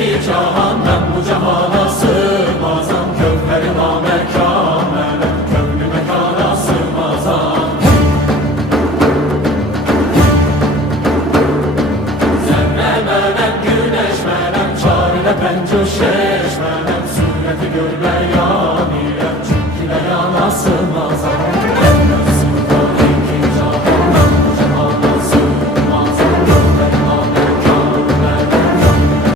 iki cahan ben bu cahana sığmazam. Kövheri namekâmele kövlü mekana sığmazam. Zerre menem güneş menem çarine pencuşeş menem sureti görme yanire çünkü yana sığmazam.